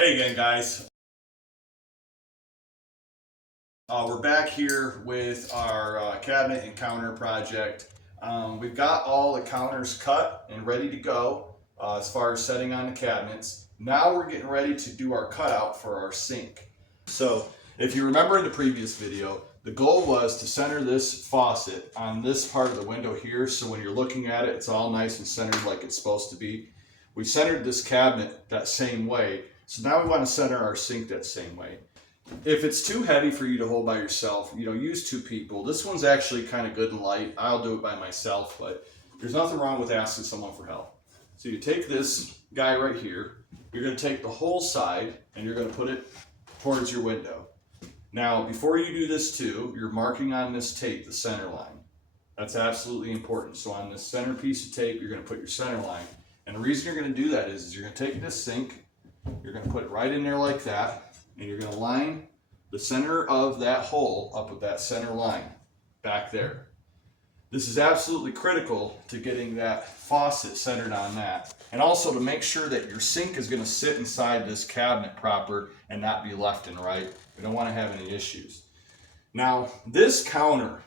Hey again, guys. We're back here with our cabinet and counter project. We've got all the counters cut and ready to go as far as setting on the cabinets. Now we're getting ready to do our cutout for our sink. So if you remember in the previous video, the goal was to center this faucet on this part of the window here, so when you're looking at it, it's all nice and centered like it's supposed to be. We centered this cabinet that same way, so now we want to center our sink that same way. If it's too heavy for you to hold by yourself, use two people. This one's actually kind of good and light. I'll do it by myself, but there's nothing wrong with asking someone for help. So you take this guy right here, you're going to take the whole side and you're going to put it towards your window. Now, before you do this too, you're marking on this tape the center line. That's absolutely important. So on this center piece of tape, you're going to put your center line. And the reason you're going to do that is you're going to take this sink, you're going to put it right in there like that, and you're going to line the center of that hole up with that center line back there. This is absolutely critical to getting that faucet centered on that, and also to make sure that your sink is going to sit inside this cabinet proper and not be left and right. We don't want to have any issues. Now, this counter,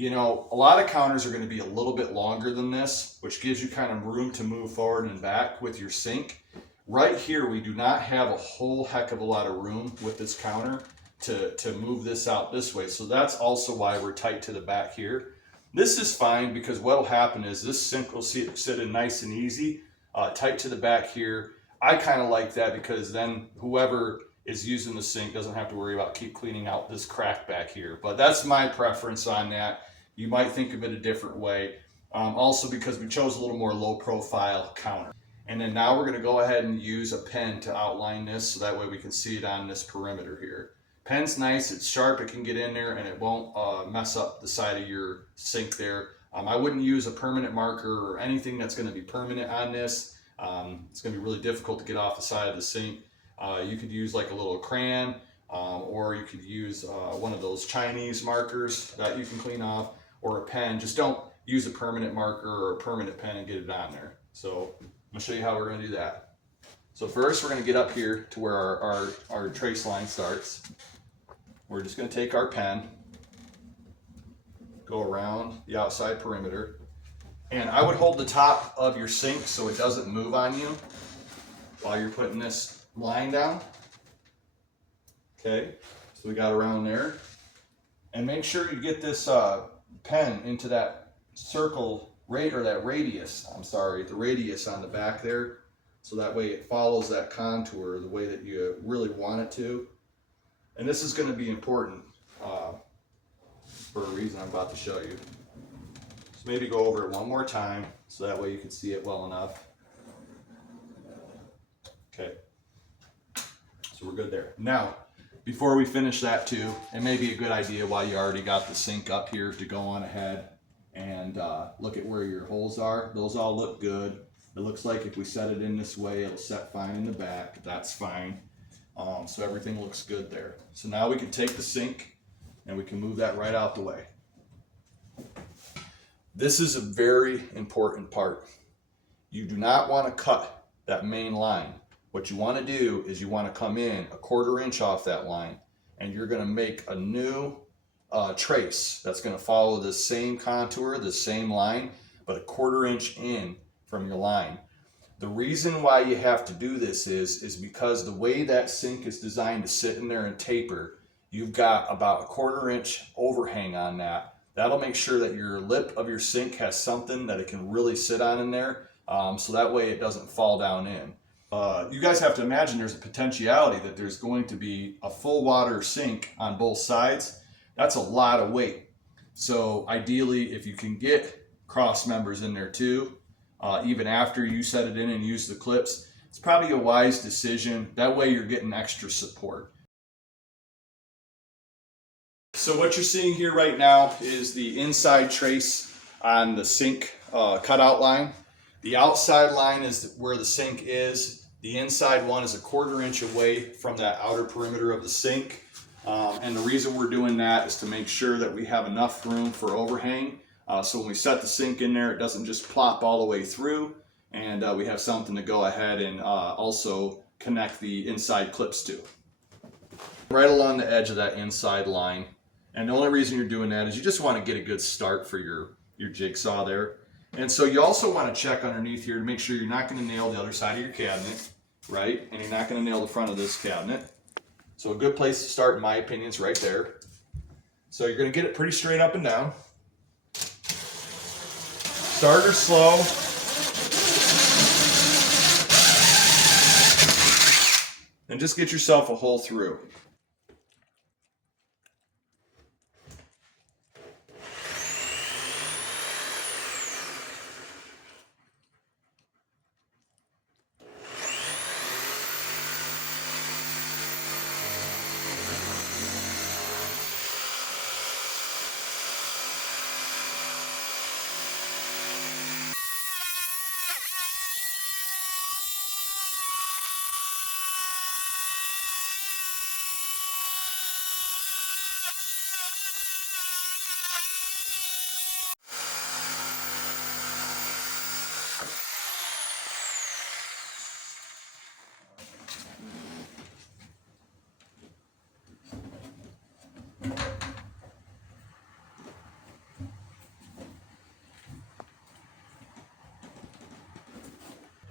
a lot of counters are going to be a little bit longer than this, which gives you kind of room to move forward and back with your sink. Right here, we do not have a whole heck of a lot of room with this counter to move this out this way. So that's also why we're tight to the back here. This is fine because what will happen is this sink will sit in nice and easy, tight to the back here. I kind of like that because then whoever is using the sink doesn't have to worry about keep cleaning out this crack back here. But that's my preference on that. You might think of it a different way. Also because we chose a little more low profile counter. And then now we're going to go ahead and use a pen to outline this so that way we can see it on this perimeter here. Pen's nice, it's sharp, it can get in there and it won't mess up the side of your sink there. I wouldn't use a permanent marker or anything that's going to be permanent on this. It's going to be really difficult to get off the side of the sink. You could use like a little crayon or you could use one of those Chinese markers that you can clean off, or a pen. Just don't use a permanent marker or a permanent pen and get it on there. So I'm going to show you how we're going to do that. So first we're going to get up here to where our trace line starts. We're just going to take our pen, go around the outside perimeter, and I would hold the top of your sink so it doesn't move on you while you're putting this line down. Okay, so we got around there. And make sure you get this pen into that circle, the radius on the back there, so that way it follows that contour the way that you really want it to. And this is going to be important for a reason I'm about to show you. So maybe go over it one more time so that way you can see it well enough. Okay, so we're good there. Now, before we finish that too, it may be a good idea while you already got the sink up here to go on ahead and look at where your holes are. Those all look good. It looks like if we set it in this way, it'll set fine in the back. That's fine. So everything looks good there. So now we can take the sink and we can move that right out the way. This is a very important part. You do not want to cut that main line. What you want to do is you want to come in a 1/4 inch off that line, and you're going to make a new trace that's going to follow the same contour, the same line, but a 1/4 inch in from your line. The reason why you have to do this is because the way that sink is designed to sit in there and taper, you've got about a 1/4 inch overhang on that. That'll make sure that your lip of your sink has something that it can really sit on in there, so that way it doesn't fall down in. You guys have to imagine there's a potentiality that there's going to be a full water sink on both sides. That's a lot of weight. So ideally, if you can get cross members in there too, even after you set it in and use the clips, it's probably a wise decision. That way you're getting extra support. So what you're seeing here right now is the inside trace on the sink cutout line. The outside line is where the sink is. The inside one is a 1/4 inch away from that outer perimeter of the sink. And the reason we're doing that is to make sure that we have enough room for overhang. So when we set the sink in there, it doesn't just plop all the way through, and we have something to go ahead and also connect the inside clips to. Right along the edge of that inside line. And the only reason you're doing that is you just want to get a good start for your jigsaw there. And so you also want to check underneath here to make sure you're not going to nail the other side of your cabinet, right? And you're not going to nail the front of this cabinet. So a good place to start, in my opinion, is right there. So you're going to get it pretty straight up and down. Start her slow. And just get yourself a hole through.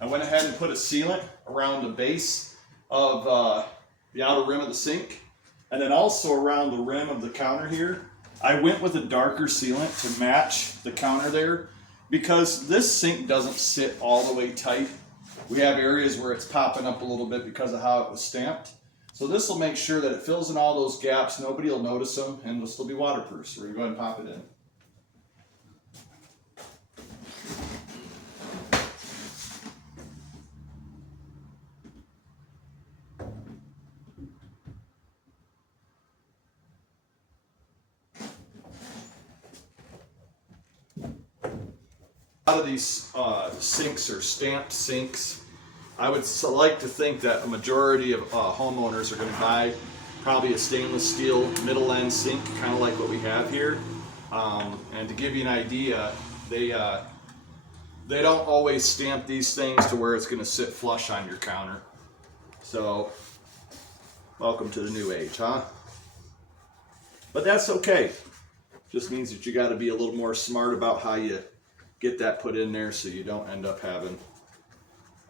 I went ahead and put a sealant around the base of the outer rim of the sink, and then also around the rim of the counter here. I went with a darker sealant to match the counter there, because this sink doesn't sit all the way tight. We have areas where it's popping up a little bit because of how it was stamped. So this will make sure that it fills in all those gaps, nobody will notice them, and it'll still be waterproof. So we're going to go ahead and pop it in. A lot of these sinks are stamped sinks. I would like to think that a majority of homeowners are going to buy probably a stainless steel middle end sink, kind of like what we have here. And to give you an idea, they don't always stamp these things to where it's going to sit flush on your counter. So, welcome to the new age, huh? But that's okay. Just means that you got to be a little more smart about how you get that put in there so you don't end up having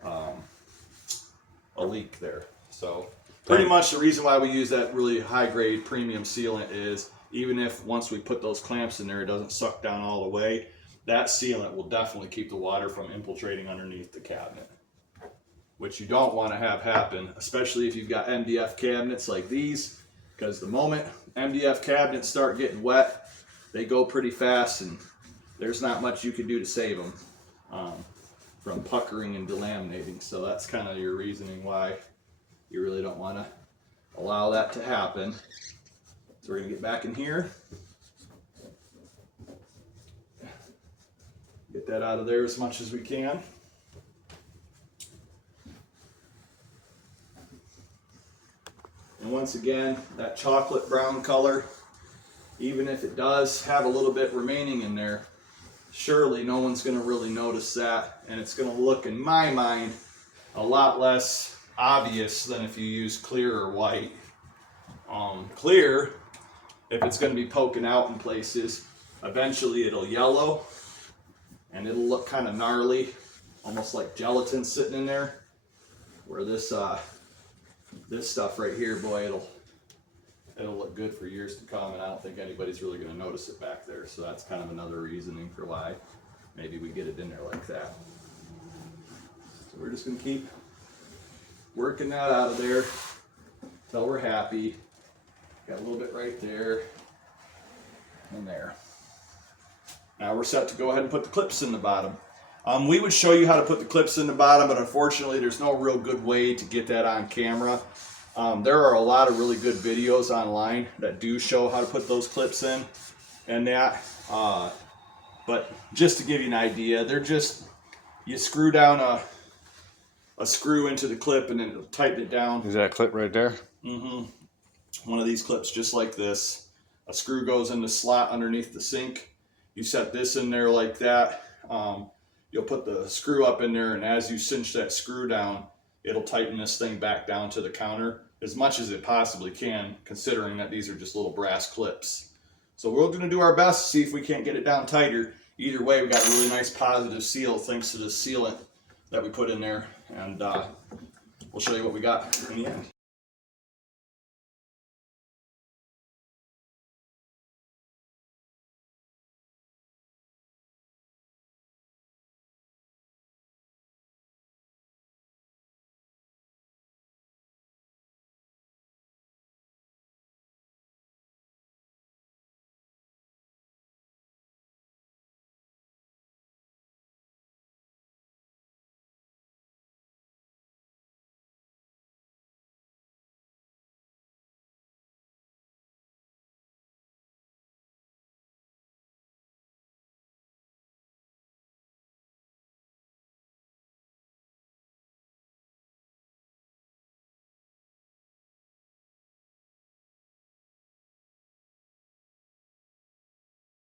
a leak there. So pretty much the reason why we use that really high grade premium sealant is even if once we put those clamps in there it doesn't suck down all the way, that sealant will definitely keep the water from infiltrating underneath the cabinet, which you don't want to have happen, especially if you've got MDF cabinets like these, because the moment MDF cabinets start getting wet, they go pretty fast and there's not much you can do to save them from puckering and delaminating. So that's kind of your reasoning why you really don't want to allow that to happen. So we're going to get back in here. Get that out of there as much as we can. And once again, that chocolate brown color, even if it does have a little bit remaining in there, surely no one's going to really notice that, and it's going to look, in my mind, a lot less obvious than if you use clear or white. Clear, if it's going to be poking out in places, eventually it'll yellow and it'll look kind of gnarly, almost like gelatin sitting in there. Where this this stuff right here, boy, it'll look good for years to come, and I don't think anybody's really going to notice it back there. So that's kind of another reasoning for why maybe we get it in there like that. So we're just going to keep working that out of there until we're happy. Got a little bit right there and there. Now we're set to go ahead and put the clips in the bottom. We would show you how to put the clips in the bottom, but unfortunately there's no real good way to get that on camera. There are a lot of really good videos online that do show how to put those clips in and that. But just to give you an idea, they're just, you screw down a screw into the clip and then it'll tighten it down. Is that clip right there? Mm-hmm. One of these clips just like this. A screw goes in the slot underneath the sink. You set this in there like that. You'll put the screw up in there, and as you cinch that screw down, it'll tighten this thing back down to the counter as much as it possibly can, considering that these are just little brass clips. So we're going to do our best to see if we can't get it down tighter. Either way, we got a really nice positive seal thanks to the sealant that we put in there, and we'll show you what we got in the end.